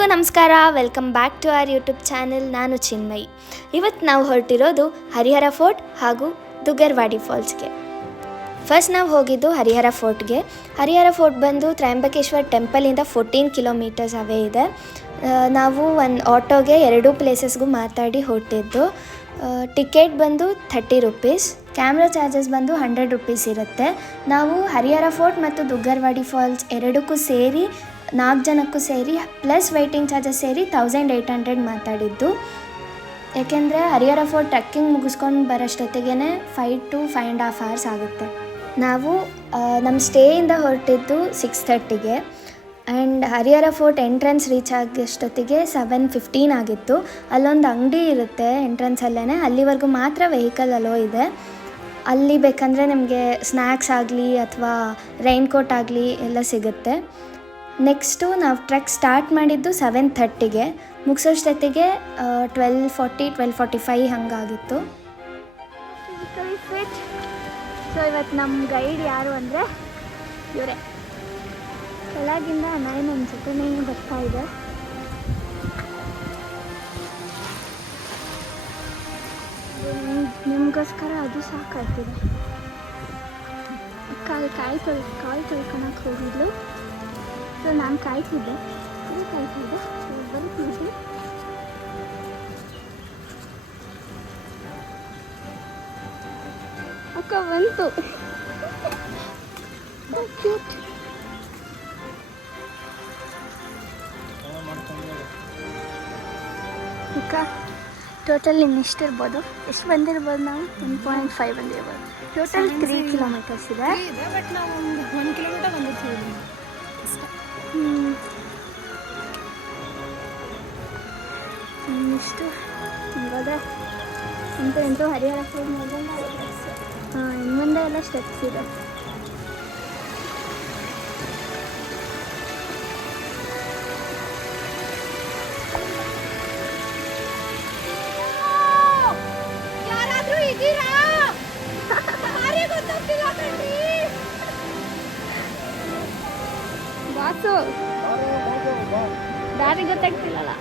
ಎಲ್ರಿಗೂ ನಮಸ್ಕಾರ, welcome back to our YouTube channel. ನಾನು ಚಿನ್ಮಯಿ. ಇವತ್ತು ನಾವು ಹೊರಟಿರೋದು ಹರಿಹರ ಫೋರ್ಟ್ ಹಾಗೂ ದುಗ್ಗರ್ವಾಡಿ ಫಾಲ್ಸ್ಗೆ. ಫಸ್ಟ್ ನಾವು ಹೋಗಿದ್ದು ಹರಿಹರ ಫೋರ್ಟ್ಗೆ. ಹರಿಹರ ಫೋರ್ಟ್ ಬಂದು ತ್ರಯಂಬಕೇಶ್ವರ್ ಟೆಂಪಲಿಂದ 14 ಕಿಲೋಮೀಟರ್ಸ್ ಅವೇ ಇದೆ. ನಾವು ಒಂದು ಆಟೋಗೆ 2 ಪ್ಲೇಸಸ್ಗೂ ಮಾತಾಡಿ ಹೊರಟಿದ್ದು. ಟಿಕೆಟ್ ಬಂದು 30 ರೂಪೀಸ್, ಕ್ಯಾಮ್ರಾ ಚಾರ್ಜಸ್ ಬಂದು 100 ರೂಪೀಸ್ ಇರುತ್ತೆ. ನಾವು ಹರಿಹರ ಫೋರ್ಟ್ ಮತ್ತು ದುಗ್ಗರ್ವಾಡಿ ಫಾಲ್ಸ್ ಎರಡಕ್ಕೂ ಸೇರಿ 4 ಜನಕ್ಕೂ ಸೇರಿ ಪ್ಲಸ್ ವೆಯ್ಟಿಂಗ್ ಚಾರ್ಜಸ್ ಸೇರಿ 1800 ಮಾತಾಡಿದ್ದು. ಯಾಕೆಂದರೆ ಹರಿಹರ ಫೋರ್ಟ್ ಟ್ರೆಕ್ಕಿಂಗ್ ಮುಗಿಸ್ಕೊಂಡು ಬರೋಷ್ಟೊತ್ತಿಗೆ 5 to 5.5 hours ಆಗುತ್ತೆ. ನಾವು ನಮ್ಮ ಸ್ಟೇಯಿಂದ ಹೊರಟಿದ್ದು 6:30ಗೆ and Harihar fort entrance reach ಆಗೋಷ್ಟೊತ್ತಿಗೆ 7:15 ಆಗಿತ್ತು. ಅಲ್ಲೊಂದು ಅಂಗಡಿ ಇರುತ್ತೆ ಎಂಟ್ರೆನ್ಸಲ್ಲೇ, ಅಲ್ಲಿವರೆಗೂ ಮಾತ್ರ ವೆಹಿಕಲ್ ಅಲೋ ಇದೆ. ಅಲ್ಲಿ ಬೇಕಂದರೆ ನಿಮಗೆ ಸ್ನ್ಯಾಕ್ಸ್ ಆಗಲಿ ಅಥವಾ ರೈನ್ಕೋಟ್ ಆಗಲಿ ಎಲ್ಲ ಸಿಗುತ್ತೆ. ನೆಕ್ಸ್ಟು ನಾವು ಟ್ರೆಕ್ ಸ್ಟಾರ್ಟ್ ಮಾಡಿದ್ದು 7:30ಗೆ, ಮುಗಿಸೋಷ್ಟೊತ್ತಿಗೆ 12:45 ಹಾಗಾಗಿತ್ತು. ಸೊ ಇವತ್ತು ನಮ್ಮ ಗೈಡ್ ಯಾರು ಅಂದರೆ ಇವರೇ. ಕೆಳಗಿಂದ ನನ್ನ ಜೊತೆನೇ ಬರ್ತಾ ಇದೆ. ನಿಮಗೋಸ್ಕರ ಅದು ಸಾಕಾಗ್ತಿದೆ. ಕಾಲು ತೊಳ್ಕೊಳಕ್ಕೆ ಹೋಗಿದ್ಲು. ಸೊ ನಾನು ಕಾಯ್ತಿದ್ದೆ ಬರ್ತಿದ್ದೆ. ಅಕ್ಕ ಬಂತು. ಕ್ಯೂಟ್. ಅಕ್ಕ ಟೋಟಲ್ ಇನ್ನೆಷ್ಟಿರ್ಬೋದು, ಎಷ್ಟು ಬಂದಿರ್ಬೋದು? ನಾವು 1.5 ಬಂದಿರ್ಬೋದು. ಟೋಟಲ್ 3 ಕಿಲೋಮೀಟರ್ಸ್ ಇದೆ. ಬಟ್ ನಾವು 1 ಕಿಲೋಮೀಟರ್ ಬಂದಿರ್ತೀವಿ. ಇಷ್ಟು ಹೋದರೆ ಎಂಟು ಹರಿಹರ ಫೋರ್ಟ್ ಮುಂದೆ ಎಲ್ಲ ಸ್ಟೆಪ್ಸ್ ಇದೆ. ಬಾಸು ದಾರಿ ಗೊತ್ತಾಗ್ತಿಲ್ಲಲ್ಲ.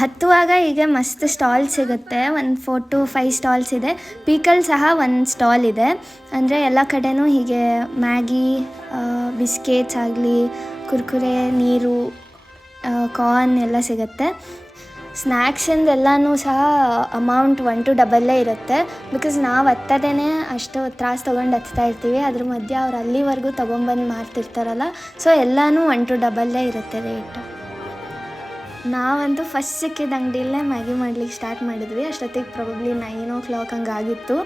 ಹತ್ತುವಾಗ ಹೀಗೆ ಮಸ್ತ್ ಸ್ಟಾಲ್ ಸಿಗುತ್ತೆ. ಒಂದು 4 to 5 ಸ್ಟಾಲ್ಸ್ ಇದೆ. ಪೀಕಲ್ ಸಹ ಒಂದು ಸ್ಟಾಲ್ ಇದೆ. ಅಂದರೆ ಎಲ್ಲ ಕಡೆನೂ ಹೀಗೆ ಮ್ಯಾಗಿ, ಬಿಸ್ಕೆಟ್ಸ್ ಆಗಲಿ, ಕುರ್ಕುರೆ, ನೀರು, ಕಾರ್ನ್ ಎಲ್ಲ ಸಿಗುತ್ತೆ. ಸ್ನ್ಯಾಕ್ಸಿಂದೆಲ್ಲನೂ ಸಹ ಅಮೌಂಟ್ 1 to 2 ಇರುತ್ತೆ. ಬಿಕಾಸ್ ನಾವು ಹತ್ತದೇ ಅಷ್ಟು ತ್ರಾಸು ತೊಗೊಂಡು ಹತ್ತಾ ಇರ್ತೀವಿ. ಅದ್ರ ಮಧ್ಯೆ ಅವ್ರು ಅಲ್ಲಿವರೆಗೂ ತೊಗೊಂಬಂದು ಮಾರ್ತಿರ್ತಾರಲ್ಲ, ಸೊ ಎಲ್ಲನೂ 1 to 2 ಇರುತ್ತೆ ರೇಟ್. ನಾವಂತೂ ಫಸ್ಟ್ ಸಿಕ್ಕಿದ ಅಂಗಡಿಯಲ್ಲೇ ಮ್ಯಾಗಿ ಮಾಡ್ಲಿಕ್ಕೆ ಸ್ಟಾರ್ಟ್ ಮಾಡಿದ್ವಿ. ಅಷ್ಟೊತ್ತಿಗೆ ಪ್ರಾಬಬ್ಲಿ 9 o'clock ಹಂಗಾಗಿತ್ತು.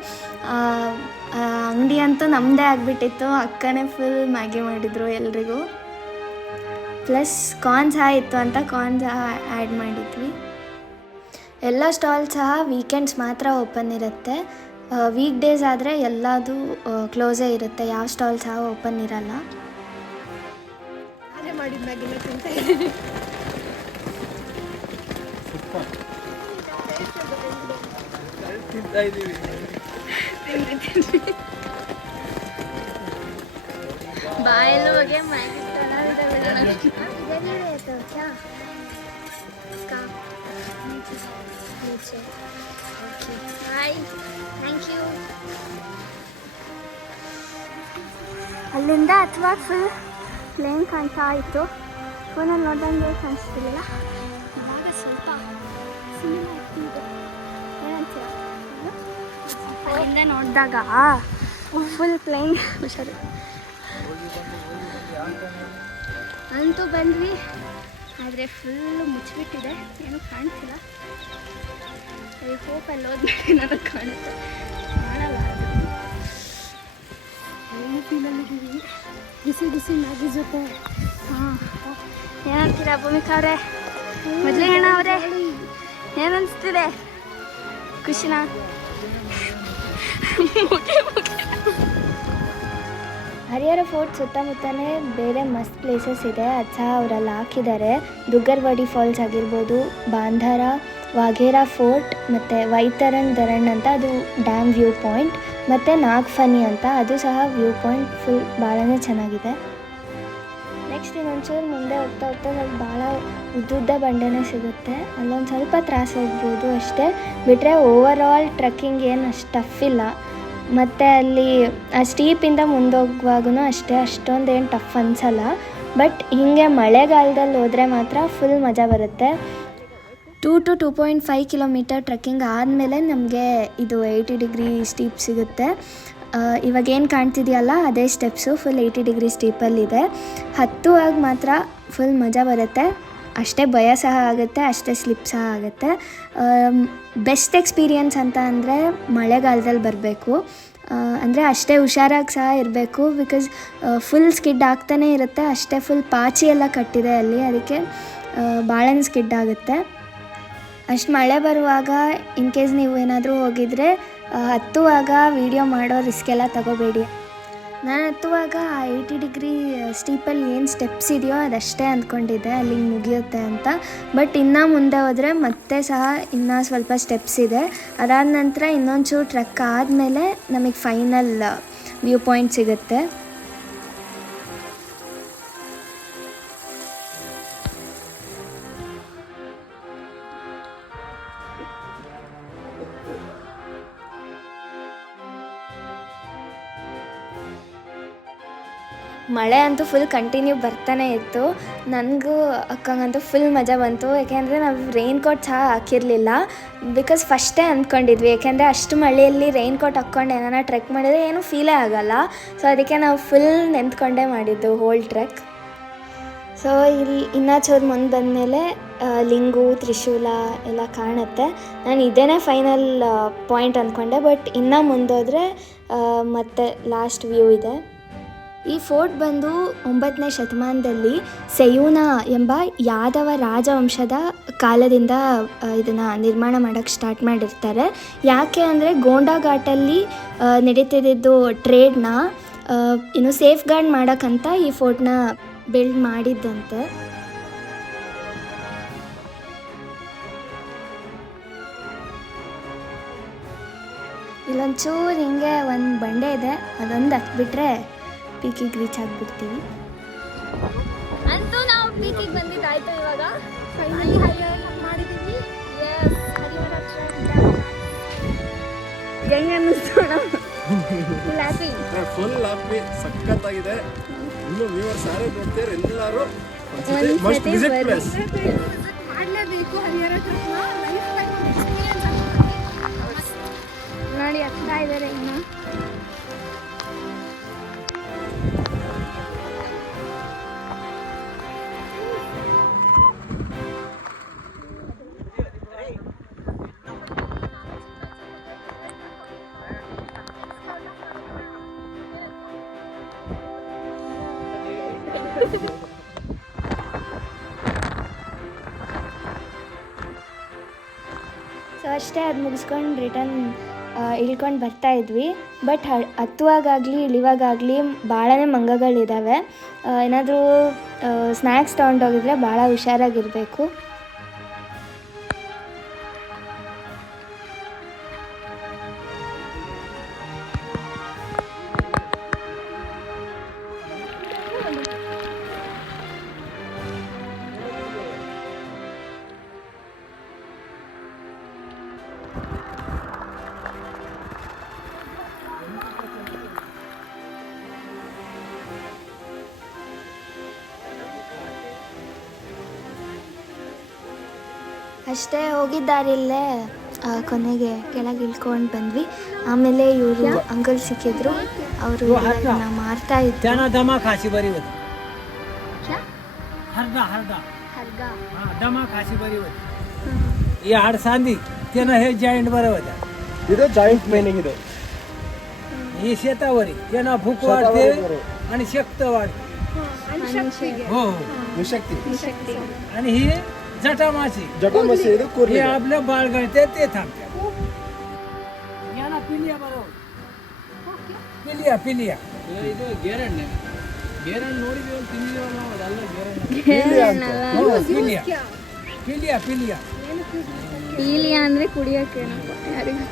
ಅಂಗಡಿ ಅಂತೂ ನಮ್ಮದೇ ಆಗಿಬಿಟ್ಟಿತ್ತು. ಅಕ್ಕನೇ ಫುಲ್ ಮ್ಯಾಗಿ ಮಾಡಿದರು ಎಲ್ರಿಗೂ. ಪ್ಲಸ್ ಕಾರ್ನ್ ಸಹ ಇತ್ತು ಅಂತ ಕಾರ್ನ್ ಸಹ ಆ್ಯಡ್ ಮಾಡಿದ್ವಿ. ಎಲ್ಲ ಸ್ಟಾಲ್ ಸಹ ವೀಕೆಂಡ್ಸ್ ಮಾತ್ರ ಓಪನ್ ಇರುತ್ತೆ. ವೀಕ್ ಡೇಸ್ ಆದರೆ ಎಲ್ಲದೂ ಕ್ಲೋಸೇ ಇರುತ್ತೆ. ಯಾವ ಸ್ಟಾಲ್ ಸಹ ಓಪನ್ ಇರಲ್ಲ. ಬಾಯಲ್ಲಿ ಹೋಗಿ ಮ್ಯಾಗಿ ಅಲ್ಲಿಂದ ಅಥವಾ ಫುಲ್ ಪ್ಲೇನ್ ಕಾಣ್ತಾ ಇತ್ತು. ಫೋನಲ್ಲಿ ನೋಡ್ದಂಗೆ ಕಾಣಿಸ್ತಿರಲಿಲ್ಲ. ಇವಾಗ ಸ್ವಲ್ಪ ಸಿನಿಮಾ ಆಗ್ತಿದೆ. ಏನಂತೀರ? ಅಲ್ಲಿಂದ ನೋಡಿದಾಗ ಫುಲ್ ಪ್ಲೇನ್ ಹುಷಾರು ಅಂತೂ ಬಂದ್ವಿ. ಆದರೆ ಫುಲ್ಲು ಮುಚ್ಚಿಬಿಟ್ಟಿದೆ, ಏನೂ ಕಾಣ್ತಿಲ್ಲ. ಐ ಹೋಪ್ ಅಲ್ಲಿ ಹೋದ್ಮೇಲೆ ಏನಾದ್ರು ಕಾಣುತ್ತೆ. ಕಾಣಲ್ಲ. ಫೀಲಲ್ಲಿದ್ದೀವಿ. ಬಿಸಿ ಮ್ಯಾಗಿ ಜೊತೆ. ಹಾಂ, ಏನಂತೀರ ಭೂಮಿಕಾ ಅವರೇ, ಮೊದಲಿಗಣ್ಣ ಅವರೇ? ಏನನ್ನಿಸ್ತಿದೆ? ಖುಷಿನಾ? ಹರಿಹರ ಫೋರ್ಟ್ ಸುತ್ತಮುತ್ತಲೇ ಬೇರೆ ಮಸ್ತ್ ಪ್ಲೇಸಸ್ ಇದೆ. ಅದು ಸಹ ಅವರಲ್ಲಿ ಹಾಕಿದ್ದಾರೆ. ದುಗ್ಗರ್ವಾಡಿ ಫಾಲ್ಸ್ ಆಗಿರ್ಬೋದು, ಬಾಂಧಾರ ವಾಘೇರಾ ಫೋರ್ಟ್ ಮತ್ತು ವೈತರಣ್ ಧರಣ್ ಅಂತ ಅದು ಡ್ಯಾಮ್ ವ್ಯೂ ಪಾಯಿಂಟ್ ಮತ್ತು ನಾಗ್ಫನಿ ಅಂತ ಅದು ಸಹ ವ್ಯೂ ಪಾಯಿಂಟ್ ಫುಲ್ ಭಾಳನೇ ಚೆನ್ನಾಗಿದೆ. ನೆಕ್ಸ್ಟ್ ಇನ್ನೊಂಚೂರು ಮುಂದೆ ಹೋಗ್ತಾ ಹೋಗ್ತಾ ಸ್ವಲ್ಪ ಭಾಳ ಉದ್ದುದ್ದ ಬಂಡೆನೇ ಸಿಗುತ್ತೆ, ಅಲ್ಲೊಂದು ಸ್ವಲ್ಪ ತ್ರಾಸು ಹೋಗ್ಬೋದು ಅಷ್ಟೇ. ಬಿಟ್ಟರೆ ಓವರ್ ಆಲ್ ಟ್ರೆಕ್ಕಿಂಗ್ ಏನು ಅಷ್ಟು ಟಫ್ ಇಲ್ಲ. ಮತ್ತು ಅಲ್ಲಿ ಆ ಸ್ಟೀಪಿಂದ ಮುಂದೋಗುವಾಗೂ ಅಷ್ಟೇ ಅಷ್ಟೊಂದೇನು ಟಫ್ ಅನಿಸಲ್ಲ. ಬಟ್ ಹೀಗೆ ಮಳೆಗಾಲದಲ್ಲಿ ಹೋದರೆ ಮಾತ್ರ ಫುಲ್ ಮಜಾ ಬರುತ್ತೆ. 2 to 2.5 ಕಿಲೋಮೀಟರ್ ಟ್ರೆಕ್ಕಿಂಗ್ ಆದಮೇಲೆ ನಮಗೆ ಇದು 80 ಡಿಗ್ರಿ ಸ್ಟೀಪ್ ಸಿಗುತ್ತೆ. ಇವಾಗೇನು ಕಾಣ್ತಿದೆಯಲ್ಲ ಅದೇ ಸ್ಟೆಪ್ಸು ಫುಲ್ 80 ಡಿಗ್ರಿ ಸ್ಟೀಪಲ್ಲಿದೆ. ಹತ್ತುವಾಗ ಮಾತ್ರ ಫುಲ್ ಮಜಾ ಬರುತ್ತೆ, ಅಷ್ಟೇ ಭಯ ಸಹ ಆಗುತ್ತೆ, ಅಷ್ಟೇ ಸ್ಲಿಪ್ ಸಹ ಆಗುತ್ತೆ. ಬೆಸ್ಟ್ ಎಕ್ಸ್ಪೀರಿಯನ್ಸ್ ಅಂತ ಅಂದರೆ ಮಳೆಗಾಲದಲ್ಲಿ ಬರಬೇಕು. ಅಂದರೆ ಅಷ್ಟೇ ಹುಷಾರಾಗಿ ಸಹ ಇರಬೇಕು, ಬಿಕಾಸ್ ಫುಲ್ ಸ್ಕಿಡ್ ಆಗ್ತಾನೇ ಇರುತ್ತೆ, ಅಷ್ಟೇ ಫುಲ್ ಪಾಚಿ ಎಲ್ಲ ಕಟ್ಟಿದೆ ಅಲ್ಲಿ, ಅದಕ್ಕೆ ಭಾಳನೇ ಸ್ಕಿಡ್ ಆಗುತ್ತೆ. ಅಷ್ಟು ಮಳೆ ಬರುವಾಗ ಇನ್ ಕೇಸ್ ನೀವು ಏನಾದರೂ ಹೋಗಿದರೆ ಹತ್ತುವಾಗ ವೀಡಿಯೋ ಮಾಡೋ ರಿಸ್ಕ್ ಎಲ್ಲ ತಗೋಬೇಡಿ. ನಾನು ಹತ್ತುವಾಗ 80 ಡಿಗ್ರಿ ಸ್ಟೀಪಲ್ಲಿ ಏನು ಸ್ಟೆಪ್ಸ್ ಇದೆಯೋ ಅದಷ್ಟೇ ಅಂದ್ಕೊಂಡಿದ್ದೆ ಅಲ್ಲಿಗೆ ಮುಗಿಯುತ್ತೆ ಅಂತ. ಬಟ್ ಇನ್ನೂ ಮುಂದೆ ಹೋದರೆ ಮತ್ತೆ ಸಹ ಇನ್ನೂ ಸ್ವಲ್ಪ ಸ್ಟೆಪ್ಸ್ ಇದೆ. ಅದಾದ ನಂತರ ಇನ್ನೊಂಚೂರು ಟ್ರೆಕ್ ಆದಮೇಲೆ ನಮಗೆ ಫೈನಲ್ ವ್ಯೂ ಪಾಯಿಂಟ್ ಸಿಗುತ್ತೆ. ಮಳೆ ಅಂತೂ ಫುಲ್ ಕಂಟಿನ್ಯೂ ಬರ್ತಾನೆ ಇತ್ತು. ನನಗೂ ಅಕ್ಕಂಗಂತೂ ಫುಲ್ ಮಜಾ ಬಂತು, ಯಾಕೆಂದರೆ ನಾವು ರೈನ್ ಕೋಟ್ ಸಹ ಹಾಕಿರಲಿಲ್ಲ. ಬಿಕಾಸ್ ಫಸ್ಟೇ ಅಂದ್ಕೊಂಡಿದ್ವಿ, ಯಾಕೆಂದರೆ ಅಷ್ಟು ಮಳೆಯಲ್ಲಿ ರೈನ್ ಕೋಟ್ ಹಾಕ್ಕೊಂಡು ಏನಾರ ಟ್ರೆಕ್ ಮಾಡಿದರೆ ಏನೂ ಫೀಲೇ ಆಗೋಲ್ಲ. ಸೊ ಅದಕ್ಕೆ ನಾವು ಫುಲ್ ನೆಂದ್ಕೊಂಡೇ ಮಾಡಿದ್ದು ಹೋಲ್ ಟ್ರೆಕ್. ಸೊ ಇಲ್ಲಿ ಇನ್ನೂ ಚೂರು ಮುಂದೆ ಬಂದಮೇಲೆ ಲಿಂಗು, ತ್ರಿಶೂಲ ಎಲ್ಲ ಕಾಣುತ್ತೆ. ನಾನು ಇದೇನೇ ಫೈನಲ್ ಪಾಯಿಂಟ್ ಅಂದ್ಕೊಂಡೆ, ಬಟ್ ಇನ್ನೂ ಮುಂದೋದ್ರೆ ಮತ್ತೆ ಲಾಸ್ಟ್ ವ್ಯೂ ಇದೆ. ಈ ಫೋರ್ಟ್ ಬಂದು 9ನೇ ಶತಮಾನದಲ್ಲಿ ಸೆಯೂನ ಎಂಬ ಯಾದವ ರಾಜವಂಶದ ಕಾಲದಿಂದ ಇದನ್ನು ನಿರ್ಮಾಣ ಮಾಡೋಕ್ಕೆ ಸ್ಟಾರ್ಟ್ ಮಾಡಿರ್ತಾರೆ. ಯಾಕೆ ಅಂದರೆ ಗೋಂಡಾ ಘಾಟಲ್ಲಿ ನಡೀತಿದ್ದು ಟ್ರೇಡ್ನ ಸೇಫ್ ಗಾರ್ಡ್ ಮಾಡೋಕ್ಕಂತ ಈ ಫೋರ್ಟ್ನ ಬಿಲ್ಡ್ ಮಾಡಿದ್ದಂತೆ. ಇಲ್ಲೊಂಚೂರು ಹಿಂಗೆ ಒಂದು ಬಂಡೆ ಇದೆ, ಅದೊಂದು ಹತ್ಬಿಟ್ರೆ ಪೀಕಿಗೆ ರೀಚ್ ಆಗಿಬಿಡ್ತೀವಿ. ಅಂತೂ ನಾವು ಪೀಕಿಗೆ ಬಂದಿದ್ದಾಯ್ತು. ಇವಾಗ ಫೈನಲಿ ಹರಿಹರ ಮಾಡಿದ್ದೀವಿ. ಹೆಂಗೆ ಅನ್ನಿಸ್ತು? ಫುಲ್ ಹ್ಯಾಪಿ, ಸಖತ್ತಾಗಿದೆ. ಇನ್ನು ವ್ಯೂವರ್ಸ್ ಯಾರೇ ನೋಡ್ತೀರ ಎಲ್ಲರೂ ಮಸ್ಟ್ ವಿಸಿಟ್ ಪ್ಲೇಸ್ ಮಾಡಲೇಬೇಕು. ಹರಿಹರ ನೋಡಿ ಹತ್ತಾ ಇದ್ದಾರೆ ಇನ್ನು. ಸೊ ಅಷ್ಟೇ, ಅದು ಮುಗಿಸ್ಕೊಂಡು ರಿಟರ್ನ್ ಇಳ್ಕೊಂಡು ಬರ್ತಾ ಇದ್ವಿ. ಬಟ್ ಹತ್ತುವಾಗಲಿ ಇಳಿವಾಗಲಿ ಭಾಳನೇ ಮಂಗಗಳಿದ್ದಾವೆ. ಏನಾದರೂ ಸ್ನ್ಯಾಕ್ಸ್ ತೊಗೊಂಡೋಗಿದ್ರೆ ಭಾಳ ಹುಷಾರಾಗಿರಬೇಕು. ಅಷ್ಟೇ, ಹೋಗಿದ್ದಾರಿಲ್ಲೇ ಕೊನೆಗೆ ಕೆಳಗೆ ಇಳ್ಕೊಂಡು ಬಂದ್ವಿ. ಆಮೇಲೆ ಇವರು ಅಂಕಲ್ ಸಿಕ್ಕಿದ್ರು, ಅವರು ಮಾರ್ತಾ ಇದ್ರು. दमा खासी बरी होती, दमा खासी बरी होती. ಈ ಹಾಡು ಸಾಂದಿ तेना हे ಜಾಯಿಂಟ್ बरं होत्या. ಇದು ಜಾಯಿಂಟ್ ಮೈನಿಂಗ್. ಇದು ही शेतावरी तेना भूक वाढते आणि शक्त वाढते. हो निशक्ती. आणि ही जटामासी ಇದು हे ಕೂರ್ಲಿ. आपलं बाळ गळते ते थांबते. याला पिलिया बरोबर, पिलिया ಇದು ಗೇರಣ್ಣೆ ನೋಡಿದೀವಿ, ತಿಂದಿದ್ದೀವಲ್ಲ ನಾವು. ಅದೆಲ್ಲ ಗೇರಣ್ಣೆ. पिलिया ಪೀಲಿಯಾ ಅಂದರೆ ಕುಡಿಯೋಕ್ಕೇನಪ್ಪ ಯಾರಿಗೂ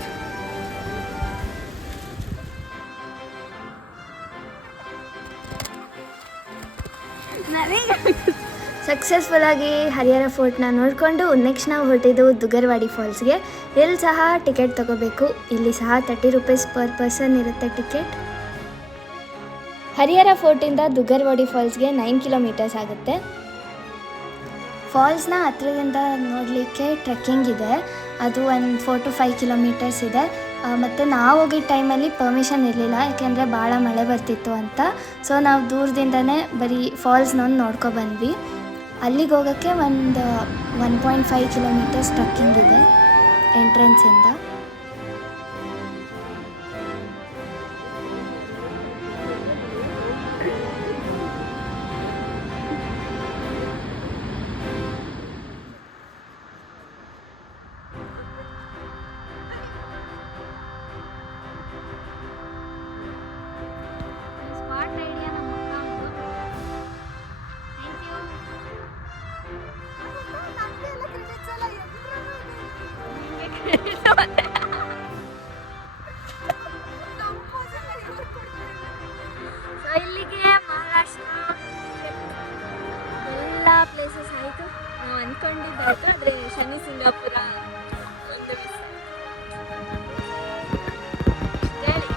ಸಕ್ಸಸ್ಫುಲ್ಲಾಗಿ ಹರಿಹರ ಫೋರ್ಟ್ನ ನೋಡಿಕೊಂಡು ನೆಕ್ಸ್ಟ್ ನಾವು ಹೊರಟಿದ್ದು ದುಗರ್ವಾಡಿ ಫಾಲ್ಸ್ಗೆ. ಇಲ್ಲಿ ಸಹ ಟಿಕೆಟ್ ತೊಗೋಬೇಕು. ಇಲ್ಲಿ ಸಹ 30 ರೂಪೀಸ್ ಪರ್ ಪರ್ಸನ್ ಇರುತ್ತೆ ಟಿಕೆಟ್. ಹರಿಹರ ಫೋರ್ಟಿಂದ ದುಗರ್ವಾಡಿ ಫಾಲ್ಸ್ಗೆ 9 ಕಿಲೋಮೀಟರ್ಸ್ ಆಗುತ್ತೆ. ಫಾಲ್ಸ್ನ ಹತ್ರದಿಂದ ನೋಡಲಿಕ್ಕೆ ಟ್ರೆಕ್ಕಿಂಗ್ ಇದೆ. ಅದು ಒಂದು 4 to 5 ಕಿಲೋಮೀಟರ್ಸ್ ಇದೆ. ಮತ್ತು ನಾವು ಹೋಗಿದ್ದ ಟೈಮಲ್ಲಿ ಪರ್ಮಿಷನ್ ಇರಲಿಲ್ಲ, ಯಾಕೆಂದರೆ ಭಾಳ ಮಳೆ ಬರ್ತಿತ್ತು ಅಂತ. ಸೊ ನಾವು ದೂರದಿಂದನೇ ಬರೀ ಫಾಲ್ಸ್ನೊಂದು ನೋಡ್ಕೊಬಂದ್ವಿ. ಅಲ್ಲಿಗೆ ಹೋಗೋಕ್ಕೆ ಒಂದು 1.5 ಕಿಲೋಮೀಟರ್ಸ್ ಟ್ರೆಕ್ಕಿಂಗ್ ಇದೆ ಎಂಟ್ರೆನ್ಸಿಂದ. ಇಲ್ಲಿಗೆ ಮಹಾರಾಷ್ಟ್ರ ಎಲ್ಲ ಪ್ಲೇಸಸ್ ಆಯಿತು. ನಾವು ಅಂದ್ಕೊಂಡಿದ್ದಾಯ್ತು, ಆದರೆ ಶನಿ ಸಿಂಗಾಪುರ ಒಂದು ಮಿಸ್. ಹೇಳಿ